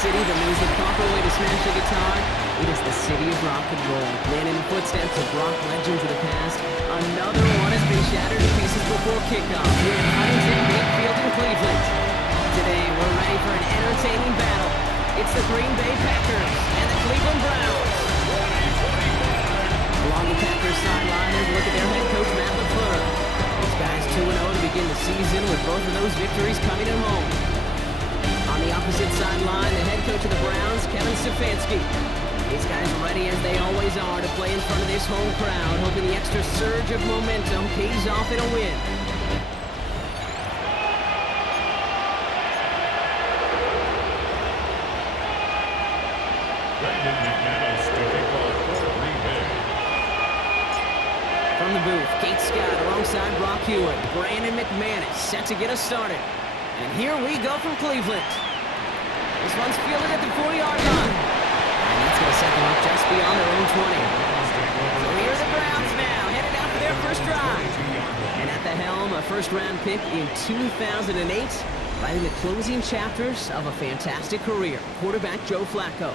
city that knows the proper way to smash a guitar, it is the city of rock and roll. And in the footsteps of rock legends of the past, another one has been shattered to pieces before kickoff here at Huntington Bank Field in Cleveland. Today, we're ready for an entertaining battle. It's the Green Bay Packers and the Cleveland Browns. Along the Packers sideline, there's a look at their head coach, Matt LaFleur. These guys 2-0 to begin the season with both of those victories coming at home. On the opposite sideline, the head coach of the Browns, Kevin Stefanski. These guys ready as they always are to play in front of this home crowd, hoping the extra surge of momentum pays off in a win. Brandon McManus to kick off for Green Bay. From the booth, Kate Scott alongside Brock Hewitt. Brandon McManus set to get us started. And here we go from Cleveland. This one's fielded at the 4-yard line. And that's going to set them up just beyond their own 20. So here are the Browns now, headed out for their first drive. And at the helm, a first-round pick in 2008, writing the closing chapters of a fantastic career, quarterback Joe Flacco.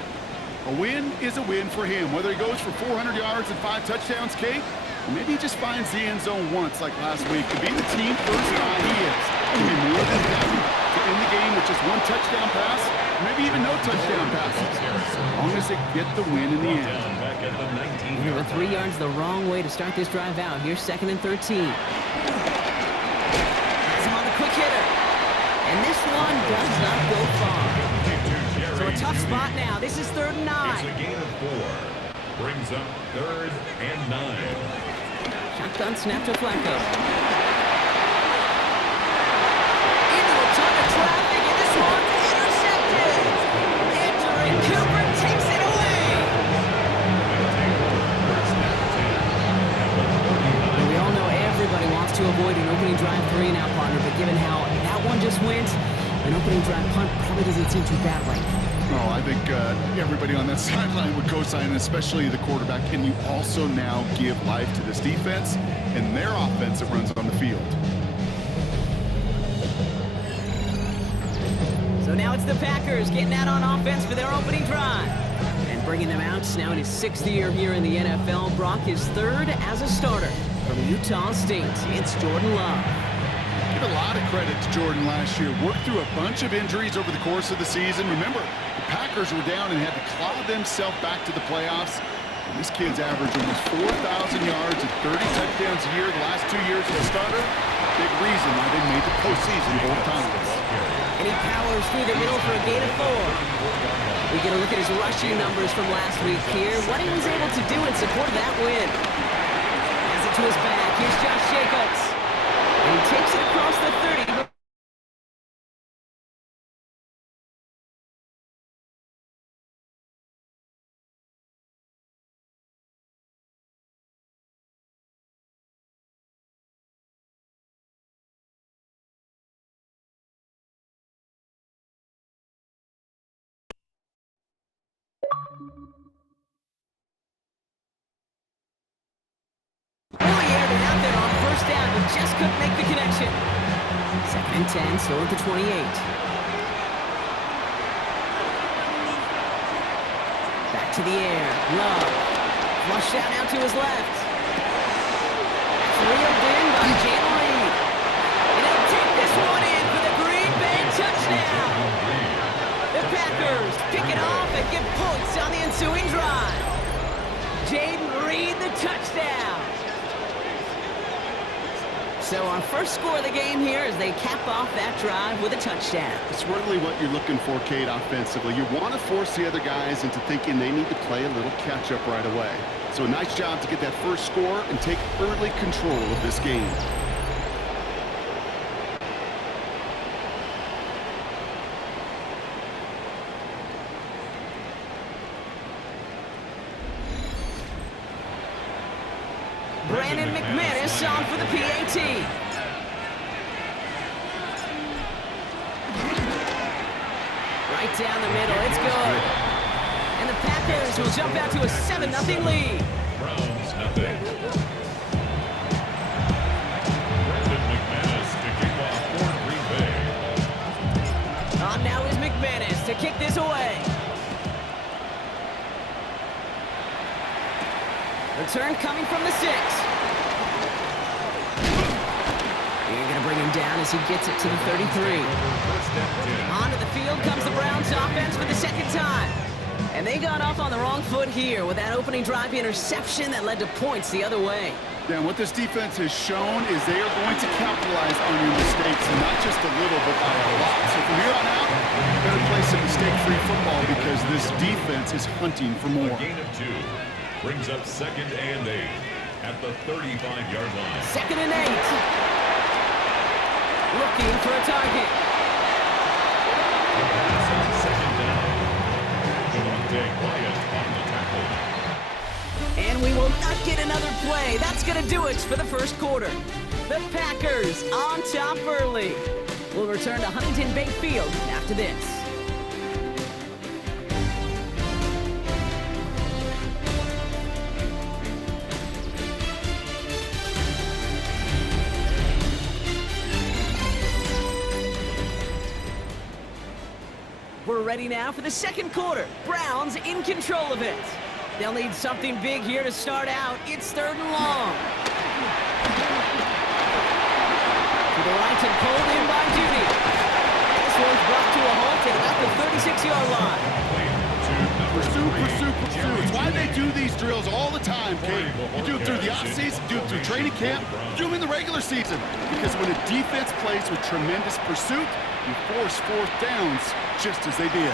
A win is a win for him, whether he goes for 400 yards and 5 touchdowns, Kate, or maybe he just finds the end zone once like last week. To be the team first guy he is, he'll be more than happy to end the game with just 1 touchdown pass, or maybe even no touchdown passes, as long as they get the win in the end. Back at the 19. We were 3 yards the wrong way to start this drive out. Here's 2nd and 13. Has him on the quick hitter. And this one does not go far. So a tough spot now. This is 3rd and 9. It's a gain of 4. Brings up 3rd and 9. Shotgun snap to Flacco. Into a ton of traffic, and this one's intercepted. Entering Cooper takes it away. And we all know everybody wants to avoid an opening drive 3 and out, partner, but given how that one just went, an opening drive punt probably doesn't seem too bad right now. Oh, I think everybody on that sideline would co-sign, especially the quarterback. And you also now give life to this defense and their offense that runs on the field. So now it's the Packers getting out on offense for their opening drive. And bringing them out now in his 6th year here in the NFL. Brock is 3rd as a starter from Utah State. It's Jordan Love. Give a lot of credit to Jordan last year. Worked through a bunch of injuries over the course of the season. Remember, the Packers were down and had to claw themselves back to the playoffs. And this kid's averaged almost 4,000 yards and 30 touchdowns a year the last 2 years as a starter. Big reason why they made the postseason both times. And he powers through the middle for a gain of 4. We get a look at his rushing numbers from last week here. What he was able to do in support of that win. Has it to his back. Here's Josh Jacobs. And he takes it across the 30. Oh yeah, they're out there on first down, but just couldn't make the connection. 2nd and 10, still at the 28. Back to the air, Love. Flushed out now to his left. That's reeled in by Jalen Reed. And he'll take this one in for the Green Bay touchdown. The Packers pick it off and get points on the ensuing drive. Jaden Reed, the touchdown. So our first score of the game here as they cap off that drive with a touchdown. It's really what you're looking for, Kate, offensively. You want to force the other guys into thinking they need to play a little catch-up right away. So a nice job to get that first score and take early control of this game. Brandon McManus on for the PAT. Right down the middle, it's good. And the Packers will jump out to a 7-0 lead. Browns nothing. Brandon McManus to kick off for Green Bay. On now is McManus to kick this away. Return coming from the 6. You're going to bring him down as he gets it to the 33. Onto the field comes the Browns offense for the second time. And they got off on the wrong foot here with that opening drive interception that led to points the other way. Yeah, and what this defense has shown is they are going to capitalize on your mistakes, and not just a little, but by a lot. So from here on out, you better play some mistake-free football because this defense is hunting for more. A gain of 2 brings up 2nd and 8 at the 35-yard line. 2nd and 8. Looking for a target. Pass on 2nd down. Devontae Wyatt on the tackle. And we will not get another play. That's going to do it for the first quarter. The Packers on top early. We'll return to Huntington Bank Field after this. We're ready now for the second quarter. Browns in control of it. They'll need something big here to start out. It's 3rd and long. To the right and pulled in by Judy. This one's brought to a halt at about the 36-yard line. Pursue. It's why they do these drills all the time, Kate. You do it through the offseason, do it through training camp, do them in the regular season. Because when a defense plays with tremendous pursuit, you force 4th downs just as they did.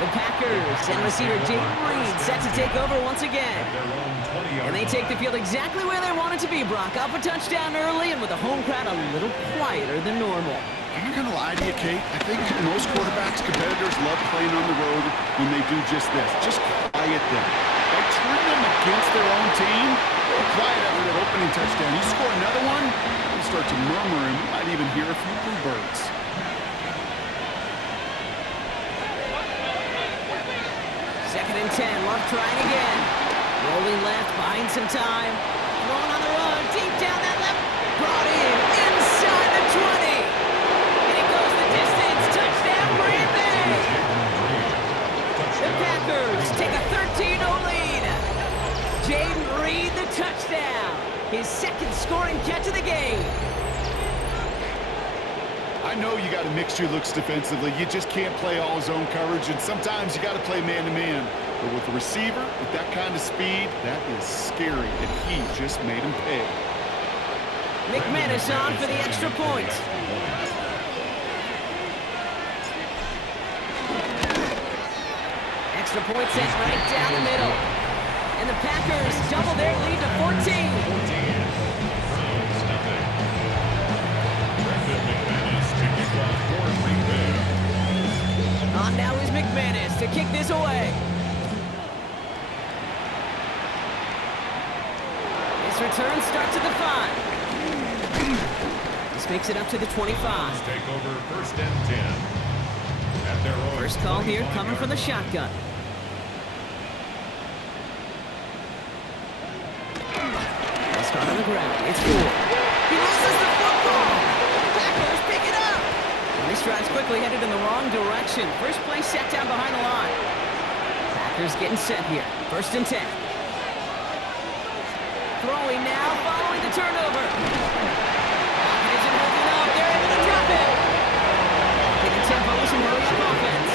The Packers and receiver Jaden Reed set to take over once again. And they take the field exactly where they want it to be, Brock. Up a touchdown early and with the home crowd a little quieter than normal. I'm not going to lie to you, Kate. I think most quarterbacks, competitors love playing on the road when they do just this. Just quiet them. By turning them against their own team, they're quiet after that opening touchdown. You score another one, you start to murmur and you might even hear a few bluebirds. 2nd and 10, Love trying again. Rolling left, buying some time. Throwing on the run, deep down that left. Brought in, inside the 20. And it goes the distance. Touchdown, Green Bay. The Packers take a 13-0 lead. Jaden Reed, the touchdown. His 2nd scoring catch of the game. I know you got to mix your looks defensively. You just can't play all zone coverage, and sometimes you got to play man-to-man. But with a receiver, with that kind of speed, that is scary, and he just made him pay. McManus on for the extra point. Extra point set right down the middle. And the Packers double their lead to 14. On now is McManus to kick this away. This return starts at the 5. This makes it up to the 25. Take over 1st and 10. At their own First call here coming from the shotgun. Let's start on the ground. It's 4. He loses the football. The Packers pick it up. And this drive's quickly headed in the wrong direction. First play set down behind the line. Packers getting set here. 1st and 10. Throwing now, following the turnover. Pocket isn't holding up. They're able to drop it. Getting tempo with some hurry up offense.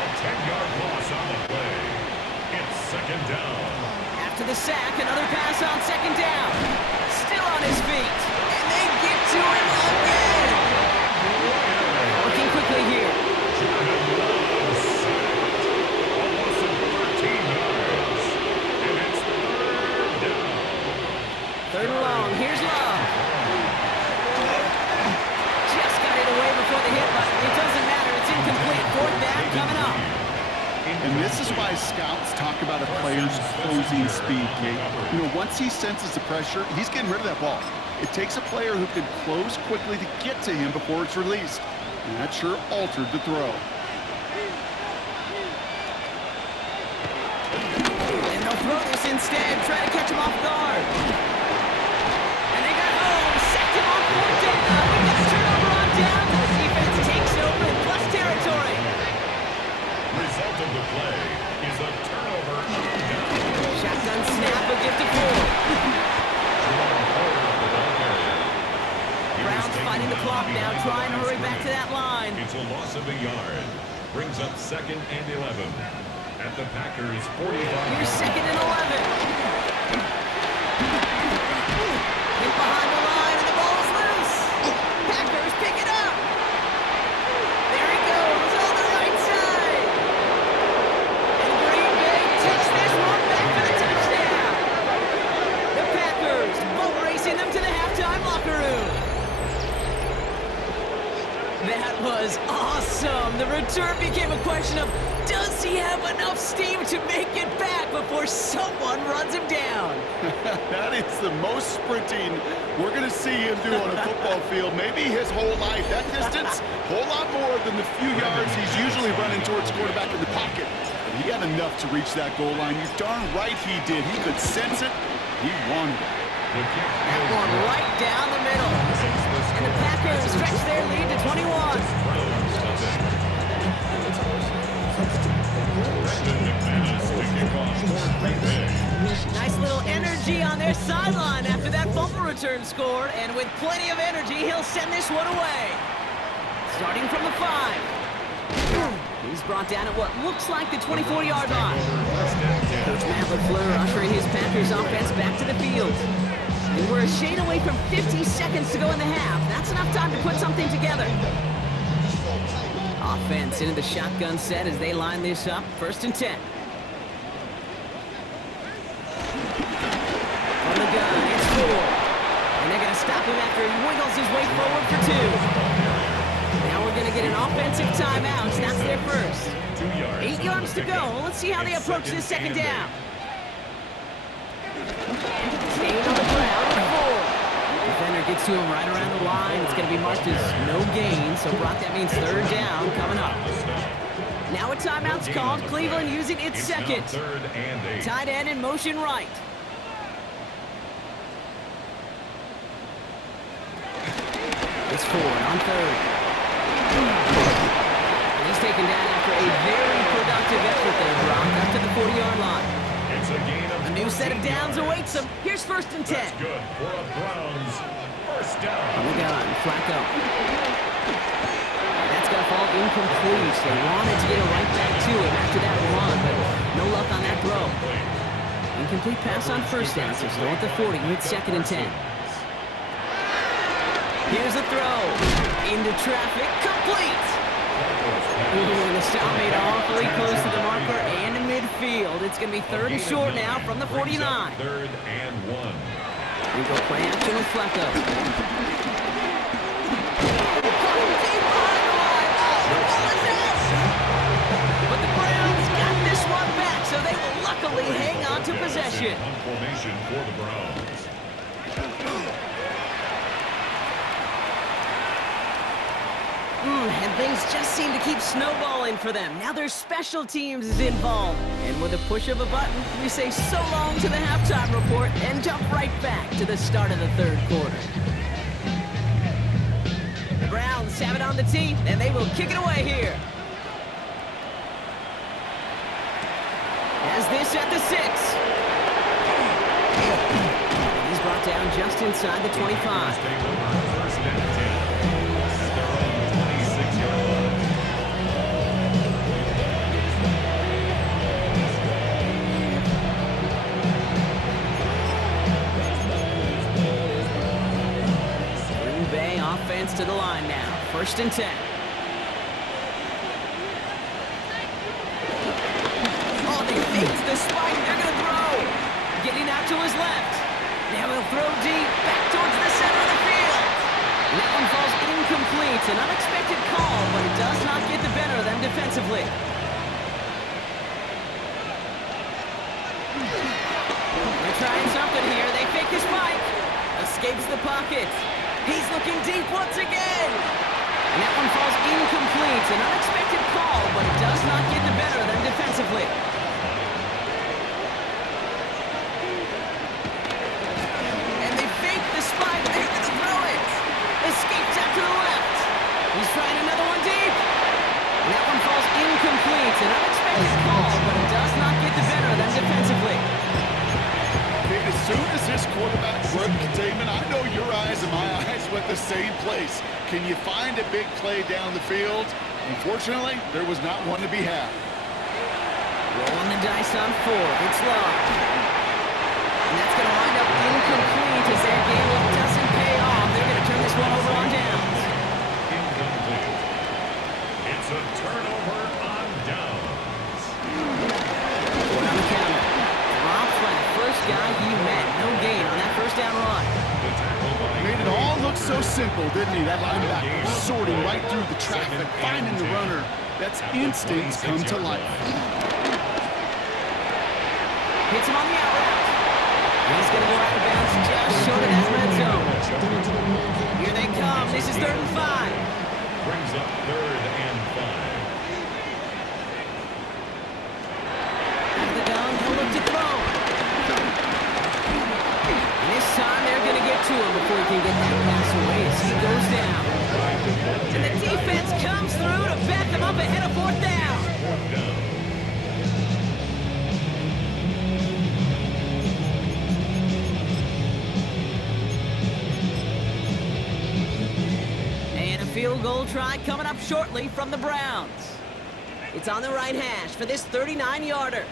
A 10-yard loss on the play. It's 2nd down. After the sack, another pass on 2nd down. Still on his feet. And they get to him again. Working quickly here. Almost 13 yards. And it's 3rd down. 3rd and long. Here's Love. Just got it away before the hit button. It doesn't matter. It's incomplete. 4th down coming up. And this is why scouts talk about a player's closing speed, Kate. You know, once he senses the pressure, he's getting rid of that ball. It takes a player who can close quickly to get to him before it's released. And that sure altered the throw. And they'll throw this instead. Try to catch him off guard. And they got home. Sacked him on 4th down. We got a turnover on down. The defense takes over in plus territory. Result of the play is a turnover try and hurry back to that line. It's a loss of a yard. Brings up 2nd and 11 at the Packers' 45. Here's 2nd and 11. Hit behind the line, and the ball is loose. Packers pick it up. There he goes on the right side. And Green Bay takes this one back for the touchdown. The Packers boat racing them to the halftime locker room. That was awesome. The return became a question of, does he have enough steam to make it back before someone runs him down? That is the most sprinting we're going to see him do on a football field. Maybe his whole life. That distance, a whole lot more than the few yards he's usually running towards quarterback in the pocket. But he got enough to reach that goal line. You're darn right he did. He could sense it. He wanted it. That one right down the middle. And the Packers stretch their lead to 21. Nice little energy on their sideline after that fumble return scored. And with plenty of energy, he'll send this one away. Starting from the 5. He's brought down at what looks like the 24-yard line. Coach Matt LaFleur ushering his Packers offense back to the field. And we're a shade away from 50 seconds to go in the half. That's enough time to put something together. Offense into the shotgun set as they line this up. 1st and 10. From the gun, it's 4. And they're going to stop him after he wiggles his way forward for 2. Now we're going to get an offensive timeout. That's their first. 8 yards to go. Let's see how they approach this 2nd down. Staying on the ground at 4. Defender gets to him right around the line. It's going to be marked as no gain. So, Brock, that means 3rd down coming up. Now a timeout's called. Cleveland using its second. Tight end in motion right. It's 4 on 3rd. He's taken down after a very productive effort there, Brock, up to the 40-yard line. It's a gain of A new set of downs awaits him. Here's 1st and 10. That's good for a Browns 1st down. On the gun, Flacco. That's going to fall incomplete. They wanted to get it right back to him after that run, but no luck on that throw. Incomplete pass on 1st down, so still at the 40 with 2nd and 10. Here's a throw. Into traffic, complete. Ooh, and the stop made awfully close to the marker and to midfield. It's going to be 3rd and short now from the 49. 3rd and 1. We go play action with Flacco. But the Browns got this one back, so they will luckily hang on to possession. On formation for the Browns. And things just seem to keep snowballing for them. Now their special teams is involved. And with a push of a button, we say so long to the halftime report and jump right back to the start of the 3rd quarter. The Browns have it on the tee, and they will kick it away here. As this at the 6. He's brought down just inside the 25. 1st and 10. Offense to the line now. 1st and 10. Oh, they faked the spike. They're going to throw. Getting out to his left. Now he'll throw deep back towards the center of the field. And that one falls incomplete. An unexpected call, but it does not get the better of them defensively. They're trying something here. They fake the spike. Escapes the pocket. He's looking deep once again. And that one falls incomplete. An unexpected call, but it does not get the better of them defensively. And they fake the spike. They're going to throw it. Escapes out to the left. He's trying another one deep. And that one falls incomplete. An unexpected call, but it does not get the better of them defensively. As soon as this quarterback Look, Damon, I know your eyes and my eyes went the same place. Can you find a big play down the field? Unfortunately, there was not one to be had. Rolling the dice on fourth. It's long. And that's going to wind up incomplete as their gamble doesn't pay off. They're going to turn this one over on downs. Incomplete. It's a turnover on downs. Four on the counter. Drops by the first guy he met. No gain on that first down run. The tackle by Made it all look so simple, didn't he? That linebacker sorting right through the traffic, finding the runner. That's instincts come to life. Hits him on the out route. He's going to go out of bounds just short of that red zone. Here they come. This is 3rd and 5. brings up 3rd and 5. Out of the gun, he'll look to throw. And this time they're going to get to him before he can get that pass away as he goes down. And the defense comes through to back him up ahead of 4th down. 4th down. Field goal try coming up shortly from the Browns. It's on the right hash for this 39-yarder.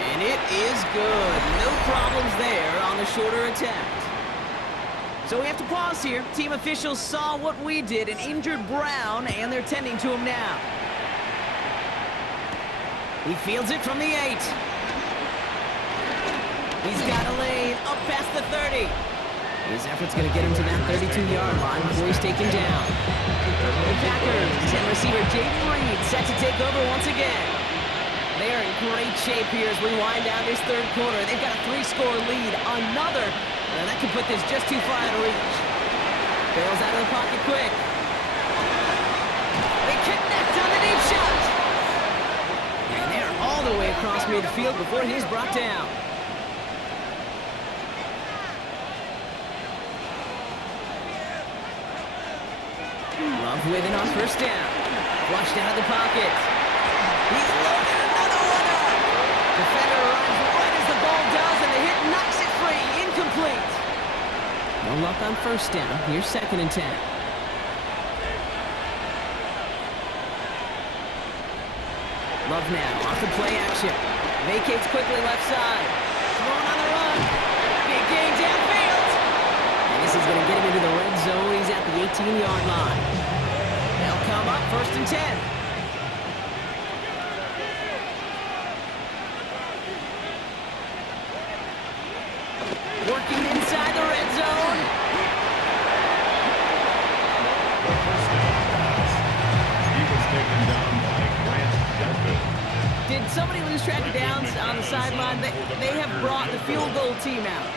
And it is good. No problems there on the shorter attempt. So we have to pause here. Team officials saw what we did, an injured Brown, and they're tending to him now. He fields it from the 8. He's got a lane up past the 30. His effort's going to get him to that 32-yard line before he's taken down. The Packers and receiver Jaden Reed set to take over once again. They are in great shape here as we wind down this 3rd quarter. They've got a 3-score lead. Another, and that could put this just too far out of reach. Bails out of the pocket quick. They connect on the deep shot. And they're all the way across midfield before he's brought down. Love with it on 1st down. Flushed out of the pocket. He's loaded another one up. Defender runs right as the ball does, and the hit knocks it free. Incomplete. No luck on 1st down. Here's 2nd and 10. Love now off the play action. Vacates quickly left side. Thrown on the run. Big gain downfield. And this is going to get him into the red zone. He's at the 18-yard line. They'll come up 1st and 10. Working inside the red zone. The first down pass. He was taken down by Grant Delpit. Did somebody lose track of downs on the sideline? They have brought the field goal team out.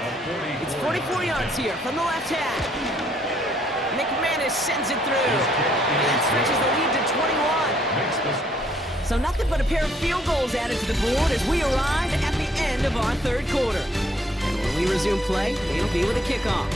It's 44 yards here from the left hash. McManus sends it through. And that stretches the lead to 21. So nothing but a pair of field goals added to the board as we arrive at the end of our 3rd quarter. And when we resume play, it'll be with a kickoff.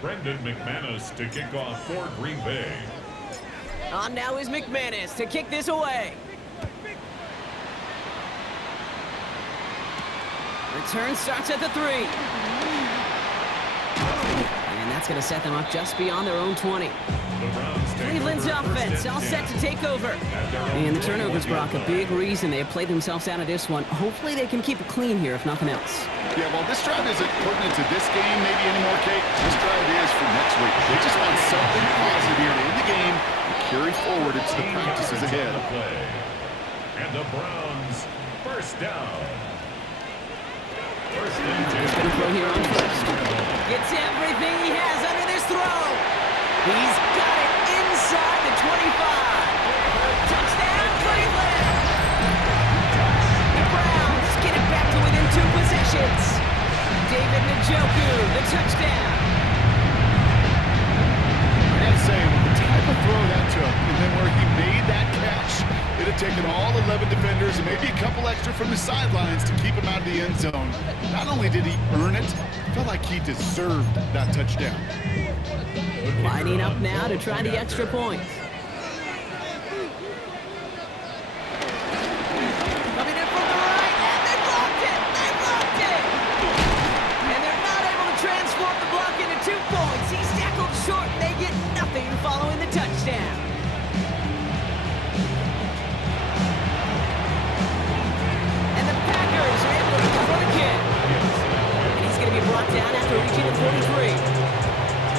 Brendan McManus to kick off for Green Bay. On now is McManus to kick this away. Return starts at the 3. And that's going to set them up just beyond their own 20. Cleveland's offense all set to take over. And the turnovers, Brock, a big reason they have played themselves out of this one. Hopefully they can keep it clean here, if nothing else. Yeah, well, this drive isn't pertinent to this game maybe anymore, Kate. This drive is for next week. They just want something positive here to end the game and carry forward into the practices ahead. And the Browns, 1st down. 1st and 10. He's going to throw here on 1st. Gets everything he has under this throw. He's got it inside the 25. Touchdown, Cleveland! The Browns get it back to within 2 possessions. David Njoku, the touchdown. I gotta say, with the type of throw that took, and then taken all 11 defenders and maybe a couple extra from the sidelines to keep him out of the end zone. Not only did he earn it, it felt like he deserved that touchdown. Lining up now to try the extra points. Coming in from the right, and they blocked it! They blocked it! And they're not able to transform the block into 2 points. He's tackled short, and they get nothing following the touchdown. And the Packers are able to cover the kick. And he's going to be brought down after reaching the 43.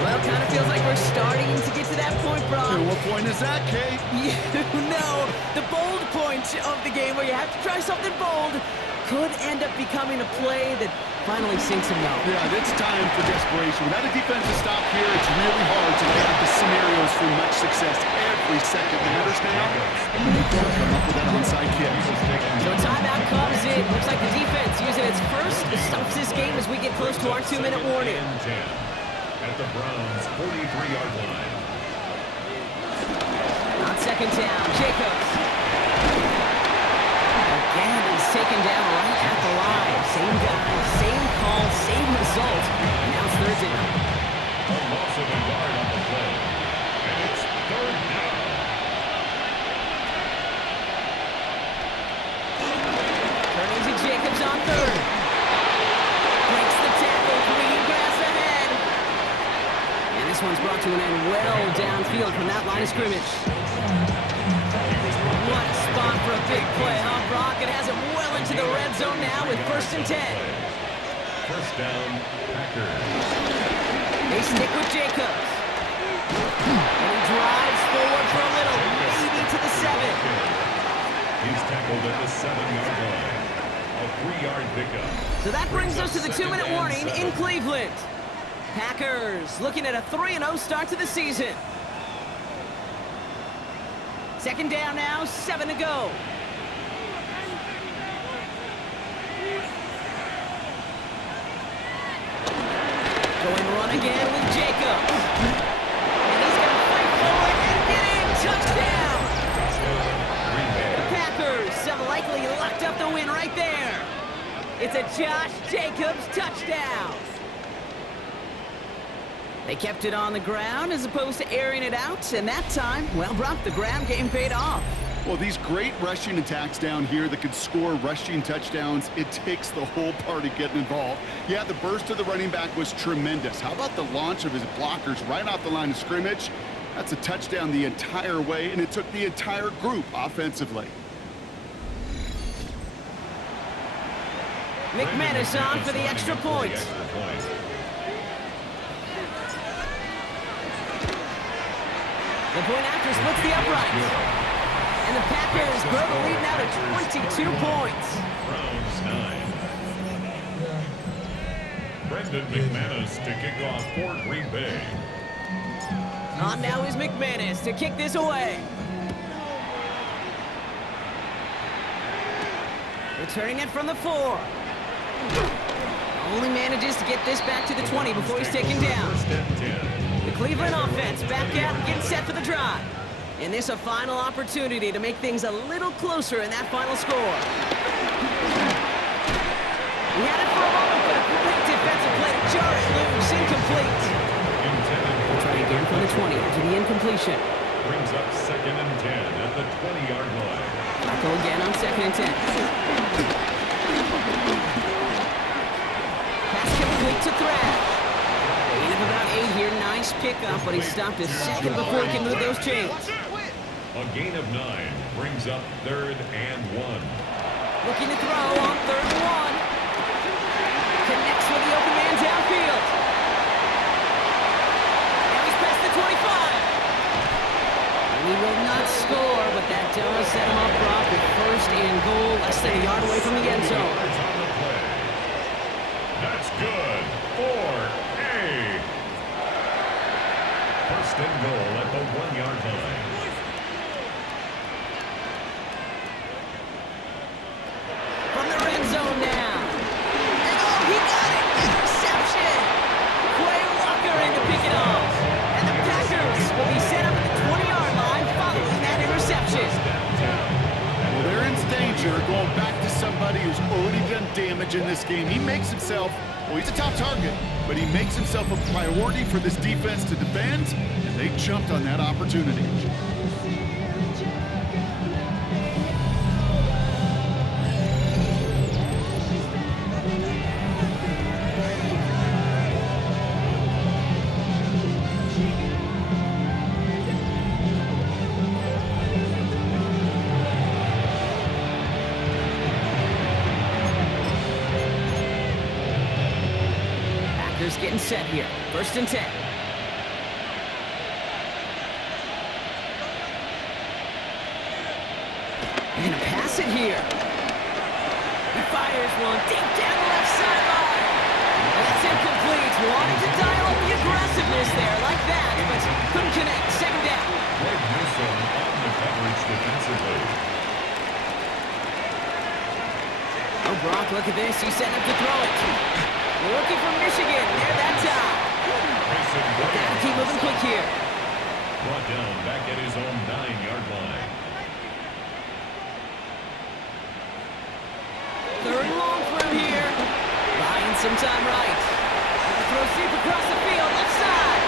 Well, kind of feels like we're starting to get to that point, Brock. What point is that, Kate? You know, the bold point of the game where you have to try something bold could end up becoming a play that finally sinks him now. Yeah, it's time for desperation. Without a defensive stop here, it's really hard to lay out the scenarios for much success. Every second matters now. Come up with that onside kick. So timeout comes in. Looks like the defense using its first stops this game as we get close to our 2-minute warning. At the Browns' 43-yard line. On second down, Jacobs. Again, he's taken down right at the line. Same guy, same call, same result. And now it's third down. A loss of a yard on the play. And it's third down. Turning to Jacobs on third. Breaks the tackle, green grass ahead. And this one's brought to an end well downfield from that line of scrimmage. What a spot for a big play, huh, Brock? It has him well into the red zone now with 1st and 10. First down, Packers. They stick with Jacobs. And he drives forward for a little, maybe to the 7. He's tackled at the 7-yard line. A 3-yard pickup. So that brings us to the 2-minute warning in Cleveland. Packers looking at a 3-0 start to the season. Second down now, 7 to go. Going run again with Jacobs. And he's going to fight forward and get in. Touchdown! The Packers have likely locked up the win right there. It's a Josh Jacobs touchdown. They kept it on the ground as opposed to airing it out, and that time, well, Brock, the ground game paid off. Well, these great rushing attacks down here that could score rushing touchdowns, it takes the whole party getting involved. Yeah, the burst of the running back was tremendous. How about the launch of his blockers right off the line of scrimmage? That's a touchdown the entire way, and it took the entire group offensively. McManus on for the extra point. The point after splits the uprights. And the Packers grow the lead now to 22 points. Browns 9. Brendan McManus to kick off for Green Bay. On now is McManus to kick this away. Returning it from the 4. Only manages to get this back to the 20 before he's taken down. First and 10. The Cleveland offense back out and getting set for the drive. And this a final opportunity to make things a little closer in that final score. We had it for a moment, but a great defensive play to jar it loose, incomplete. We'll try again from the 20 after the incompletion. Brings up second and 10 at the 20-yard line. Flacco again on second and 10. Pass complete to Thrash. Gain of about 8 here. Nice pickup, but he stopped a second before he can move those chains. A gain of 9 brings up third and 1. Looking to throw on third and 1. Connects with the open man downfield. Now he's past the 25. And he will not score, but that does set him up, Brock, with first and goal, less than a yard away from the end zone. That's good for A. First and goal at the 1-yard line. From the red zone now. And oh, he got it! Interception! Quay Walker in to pick it off. And the Packers will be set up at the 20-yard line following that interception. somebody who's already done damage in this game. He makes himself, well, he's a top target, but he makes himself a priority for this defense to defend, and they jumped on that opportunity. Packers getting set here. 1st and 10. They're gonna pass it here. He fires one deep down the left sideline. That's incomplete. Wanted to dial up the aggressiveness there like that, but couldn't connect. 2nd down. Greg Newsome on the coverage defensively. Oh, Brock, look at this. He's setting up to throw it. Looking for Michigan. There that time. Gotta keep moving quick here. Brought down back at his own 9-yard line. 3rd and long for him here. Buying some time right. Throw deep across the field, left side.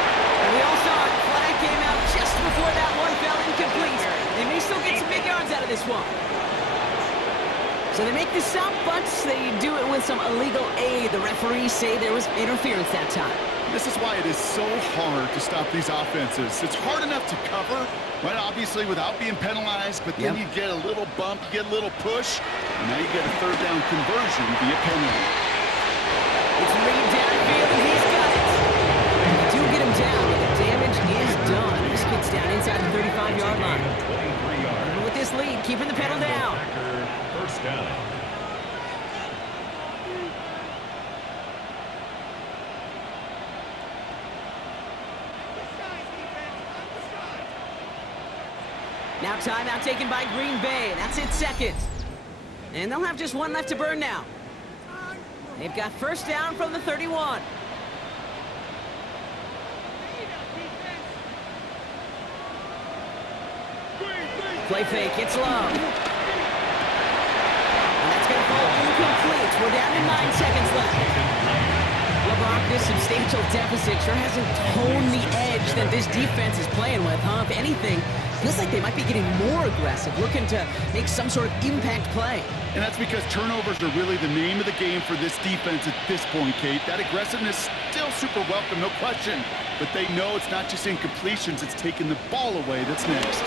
And we all saw it. Flag came out just before that one fell incomplete. They may still get some big yards out of this one. So they make the stop, but they do it with some illegal aid. The referees say there was interference that time. This is why it is so hard to stop these offenses. It's hard enough to cover, right, obviously, without being penalized, but then you get a little bump, you get a little push, and now you get a 3rd down conversion via penalty. It's Reed downfield, and he's got it. They do get him down, but the damage is done. This kid's down inside the 35-yard line. 23 yards. And with this lead, keeping the pedal down. Packer 1st down. Now timeout taken by Green Bay. That's it, 2nd. And they'll have just one left to burn now. They've got 1st down from the 31. Play fake, it's Love. And that's going to fall incomplete. We're down to 9 seconds left. LeBron, this substantial deficit sure hasn't honed the edge that this defense is playing with, huh? If anything, feels like they might be getting more aggressive, looking to make some sort of impact play. And that's because turnovers are really the name of the game for this defense at this point, Kate. That aggressiveness still super welcome, no question. But they know it's not just incompletions, it's taking the ball away that's next.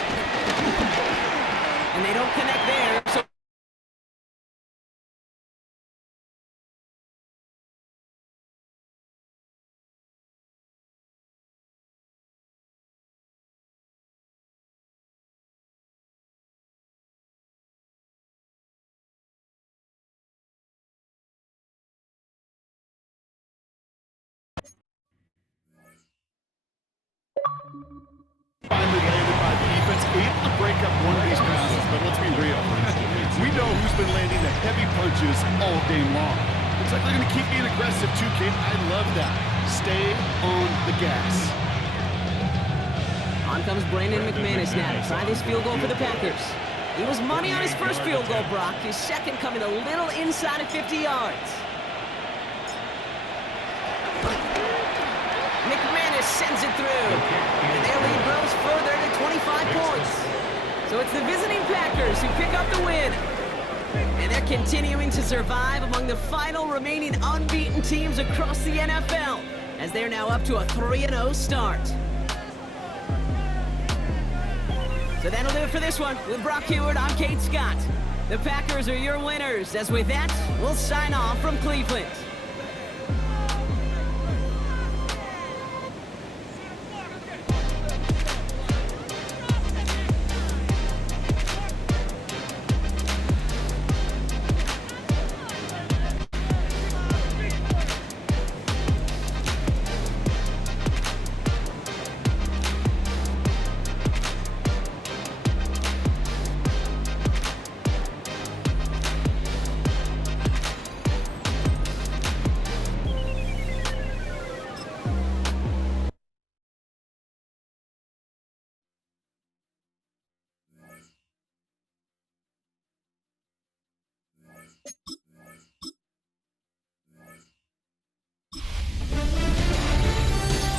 And they don't connect there, so Finally landed by the defense, able to break up one of these passes, but let's be real. We know who's been landing the heavy punches all game long. Looks like they're going to keep being aggressive too, Kate. I love that. Stay on the gas. on comes Brandon McManus now to try this field goal for the Packers. He was money on his first field goal, Brock. His second coming a little inside of 50 yards. McManus sends it through. And their lead grows further to 25 points. So it's the visiting Packers who pick up the win. And they're continuing to survive among the final remaining unbeaten teams across the NFL, as they're now up to a 3-0 start. So that'll do it for this one. With Brock Huard, I'm Kate Scott. The Packers are your winners, as with that, we'll sign off from Cleveland.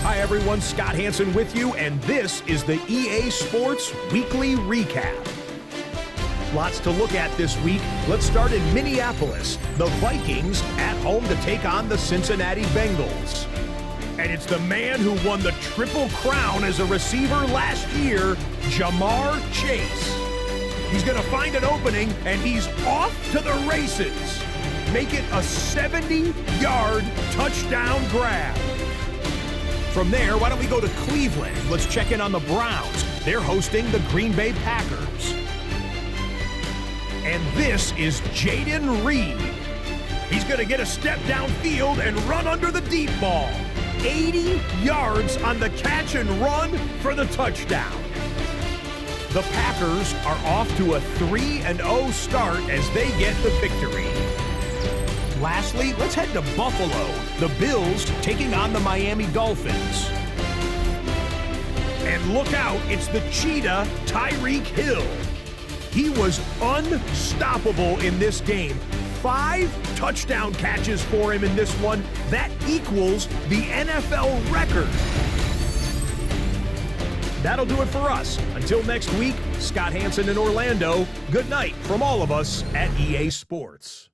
Hi everyone, Scott Hansen with you, and this is the EA Sports Weekly Recap. Lots to look at this week. Let's start in Minneapolis. The Vikings at home to take on the Cincinnati Bengals. And it's the man who won the Triple Crown as a receiver last year, Ja'Marr Chase. He's going to find an opening, and he's off to the races. Make it a 70-yard touchdown grab. From there, why don't we go to Cleveland? Let's check in on the Browns. They're hosting the Green Bay Packers. And this is Jaden Reed. He's going to get a step downfield and run under the deep ball. 80 yards on the catch and run for the touchdown. The Packers are off to a 3-0 start as they get the victory. Lastly, let's head to Buffalo. The Bills taking on the Miami Dolphins. And look out, it's the Cheetah, Tyreek Hill. He was unstoppable in this game. 5 touchdown catches for him in this one. That equals the NFL record. That'll do it for us. Until next week, Scott Hansen in Orlando. Good night from all of us at EA Sports.